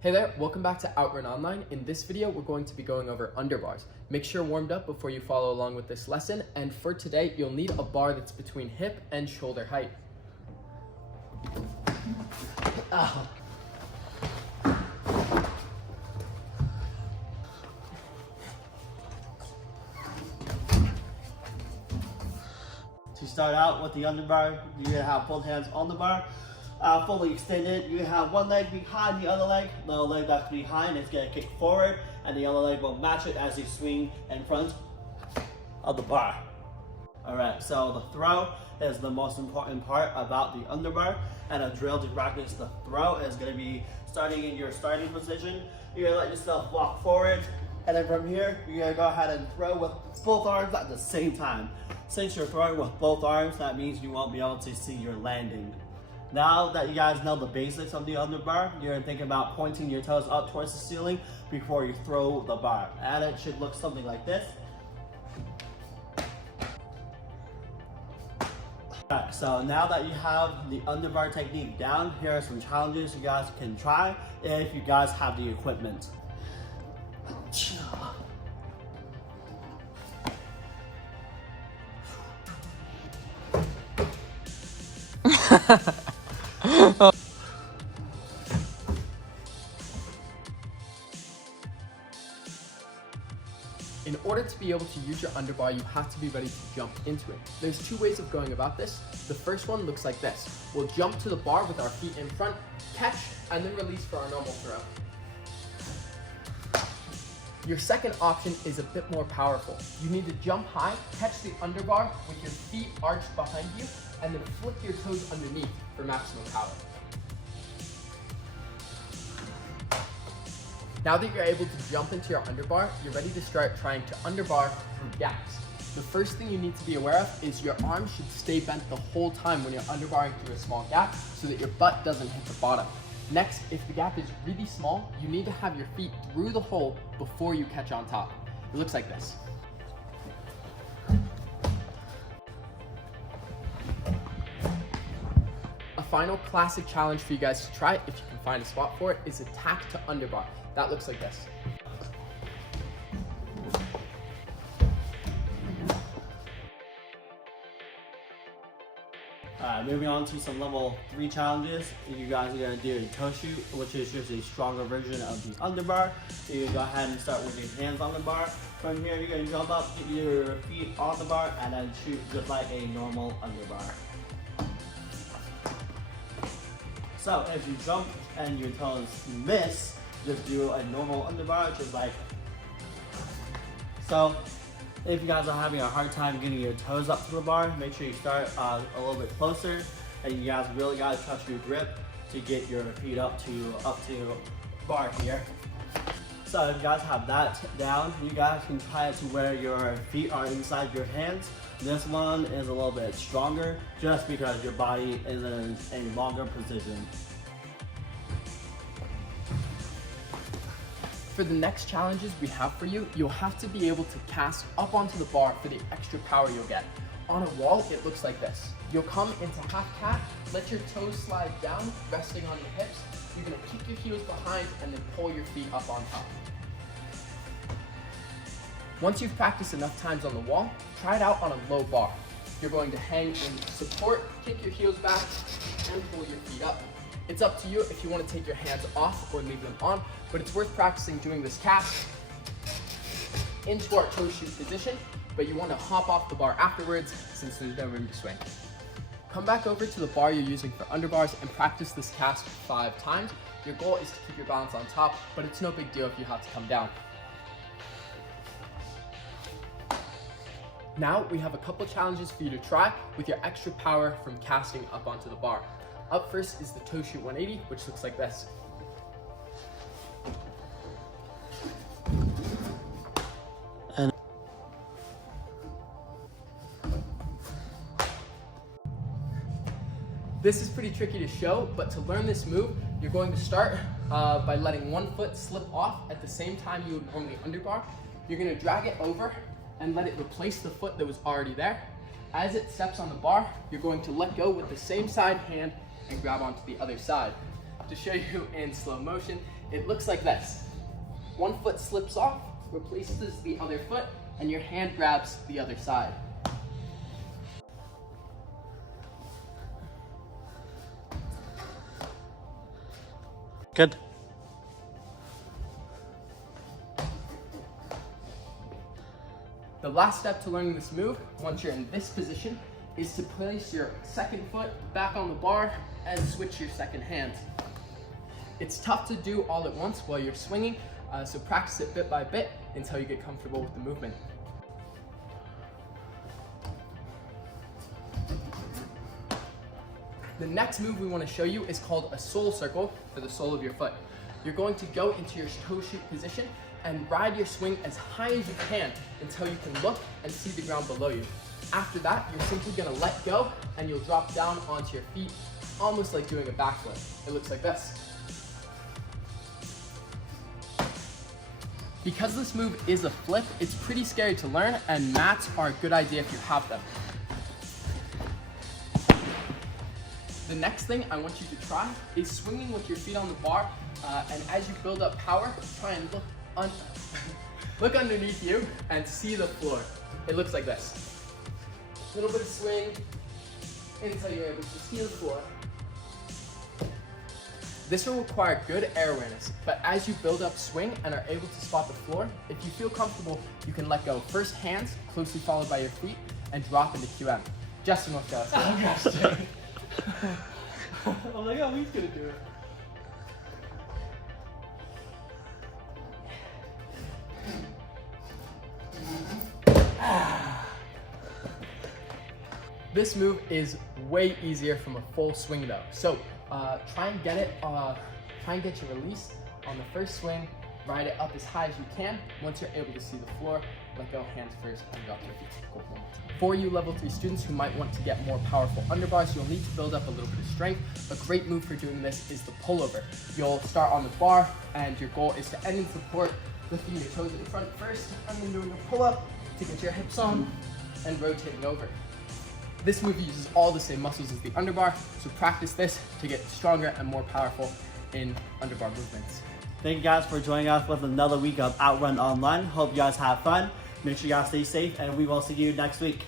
Hey there, welcome back to Outrun Online. In this video, we're going to be going over underbars. Make sure you're warmed up before you follow along with this lesson. And for today, you'll need a bar that's between hip and shoulder height. Ow. To start out with the underbar, you have both hands on the bar, fully extended. You have one leg behind the other leg. The leg that's behind is going to kick forward, and the other leg will match it as you swing in front of the bar. Alright, so the throw is the most important part about the underbar, and a drill to practice the throw is going to be starting in your starting position. You're going to let yourself walk forward, and then from here, you're going to go ahead and throw with both arms at the same time. Since you're throwing with both arms, that means you won't be able to see your landing. Now that you guys know the basics of the underbar, you're going to think about pointing your toes up towards the ceiling before you throw the bar. And it should look something like this. Alright, so now that you have the underbar technique down, here are some challenges you guys can try if you guys have the equipment. In order to be able to use your underbar, you have to be ready to jump into it. There's two ways of going about this. The first one looks like this. We'll jump to the bar with our feet in front, catch, and then release for our normal throw. Your second option is a bit more powerful. You need to jump high, catch the underbar with your feet arched behind you, and then flick your toes underneath for maximum power. Now that you're able to jump into your underbar, you're ready to start trying to underbar through gaps. The first thing you need to be aware of is your arms should stay bent the whole time when you're underbarring through a small gap so that your butt doesn't hit the bottom. Next, if the gap is really small, you need to have your feet through the hole before you catch on top. It looks like this. A final classic challenge for you guys to try, if you can find a spot for it, is a tack to underbar. That looks like this. Moving on to some level 3 challenges. You guys are going to do a toe shoot, which is just a stronger version of the underbar. So you go ahead and start with your hands on the bar. From here, you're going to jump up, get your feet on the bar, and then shoot just like a normal underbar. So if you jump and your toes miss, just do a normal underbar, just like so. If you guys are having a hard time getting your toes up to the bar, make sure you start a little bit closer, and you guys really gotta trust your grip to get your feet up to bar here. So if you guys have that down, you guys can try it to where your feet are inside your hands. This one is a little bit stronger just because your body is in a longer position. For the next challenges we have for you, you'll have to be able to cast up onto the bar for the extra power you'll get. On a wall, it looks like this. You'll come into half cat, let your toes slide down, resting on your hips. You're gonna kick your heels behind and then pull your feet up on top. Once you've practiced enough times on the wall, try it out on a low bar. You're going to hang in support, kick your heels back, and pull your feet up. It's up to you if you want to take your hands off or leave them on, but it's worth practicing doing this cast into our toe shoot position, but you want to hop off the bar afterwards since there's no room to swing. Come back over to the bar you're using for underbars and practice this cast 5 times. Your goal is to keep your balance on top, but it's no big deal if you have to come down. Now we have a couple challenges for you to try with your extra power from casting up onto the bar. Up first is the toe shoot 180, which looks like this. This is pretty tricky to show, but to learn this move, you're going to start by letting one foot slip off at the same time you would normally underbar. You're going to drag it over and let it replace the foot that was already there. As it steps on the bar, you're going to let go with the same side hand and grab onto the other side. to show you in slow motion, it looks like this. One foot slips off, replaces the other foot, and your hand grabs the other side. Good. The last step to learning this move, once you're in this position, is to place your second foot back on the bar and switch your second hand. It's tough to do all at once while you're swinging, so practice it bit by bit until you get comfortable with the movement. The next move we want to show you is called a sole circle for the sole of your foot. You're going to go into your toe shoot position and ride your swing as high as you can until you can look and see the ground below you. After that, you're simply going to let go and you'll drop down onto your feet, almost like doing a backflip. It looks like this. Because this move is a flip, it's pretty scary to learn, and mats are a good idea if you have them. The next thing I want you to try is swinging with your feet on the bar, and as you build up power, try and look underneath you and see the floor. It looks like this. A little bit of swing until you're able to see the floor. This will require good air awareness, but as you build up swing and are able to spot the floor, if you feel comfortable, you can let go. First hands, closely followed by your feet, and drop into QM. Justin will show us. Oh gosh, I'm like, oh, he's gonna do it. This move is way easier from a full swing though. So try and get your release on the first swing, ride it up as high as you can. Once you're able to see the floor, let go, hands first, and drop your feet. Go one more time. For you level 3 students who might want to get more powerful underbars, you'll need to build up a little bit of strength. A great move for doing this is the pullover. You'll start on the bar, and your goal is to end in support, lifting your toes in front first, and then doing a pull-up to get your hips on, and rotating over. This move uses all the same muscles as the underbar, so practice this to get stronger and more powerful in underbar movements. Thank you guys for joining us with another week of Outrun Online. Hope you guys have fun. Make sure you guys stay safe, and we will see you next week.